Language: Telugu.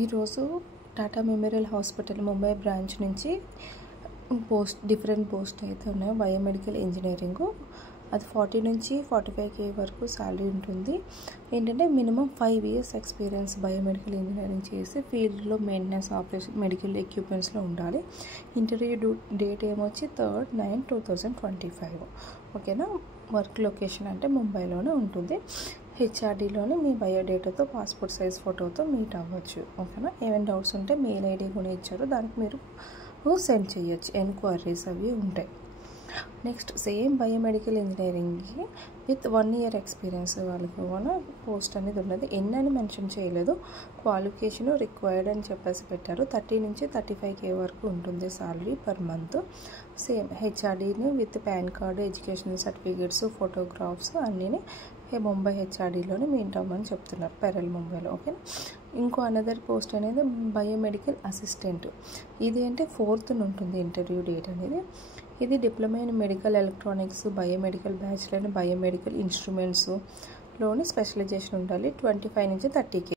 ఈరోజు Tata memorial hospital Mumbai branch నుంచి డిఫరెంట్ పోస్ట్ అయితే ఉన్నాయి. బయోమెడికల్ ఇంజనీరింగ్ అది 40 నుంచి 45K వరకు శాలరీ ఉంటుంది. ఏంటంటే minimum 5 years experience biomedical engineering చేసి ఫీల్డ్లో మెయింటెనెన్స్ ఆపరేషన్ మెడికల్ ఎక్విప్మెంట్స్లో ఉండాలి. ఇంటర్వ్యూ డేట్ ఏమొచ్చి 3/9/2025. ఓకేనా. వర్క్ లొకేషన్ అంటే ముంబైలోనే ఉంటుంది. హెచ్ఆర్డీలోని మీ బయోడేటాతో పాస్పోర్ట్ సైజ్ ఫోటోతో మీట్ అవ్వచ్చు. ఓకేనా. ఏమైనా డౌట్స్ ఉంటే మెయిల్ ఐడి కూడా ఇచ్చారు, దానికి మీరు సెండ్ చేయొచ్చు. ఎన్క్వైరీస్ అవి ఉంటాయి. నెక్స్ట్ సేమ్ బయోమెడికల్ ఇంజనీరింగ్కి విత్ 1 year ఎక్స్పీరియన్స్ వాళ్ళకి కూడా పోస్ట్ అనేది ఉన్నది. ఎన్ని అని మెన్షన్ చేయలేదు. క్వాలిఫికేషన్ రిక్వైర్డ్ అని చెప్పేసి పెట్టారు. 30 నుంచి 35K వరకు ఉంటుంది శాలరీ పర్ మంత్. సేమ్ హెచ్ఆర్డీని with pan card, educational certificates, photographs అన్నీ ముంబై హెచ్ఆర్డీలోనే మీట్ అవ్వమని చెప్తున్నారు, పెరల్ ముంబైలో. ఓకే. ఇంకో అనదర్ పోస్ట్ అనేది బయోమెడికల్ అసిస్టెంట్. ఇది అంటే 4th ఉంటుంది ఇంటర్వ్యూ డేట్ అనేది. ఇది diploma in medical electronics, biomedical bachelor, biomedical ఇన్స్ట్రుమెంట్స్లోని స్పెషలైజేషన్ ఉండాలి. 25 నుంచి 30K.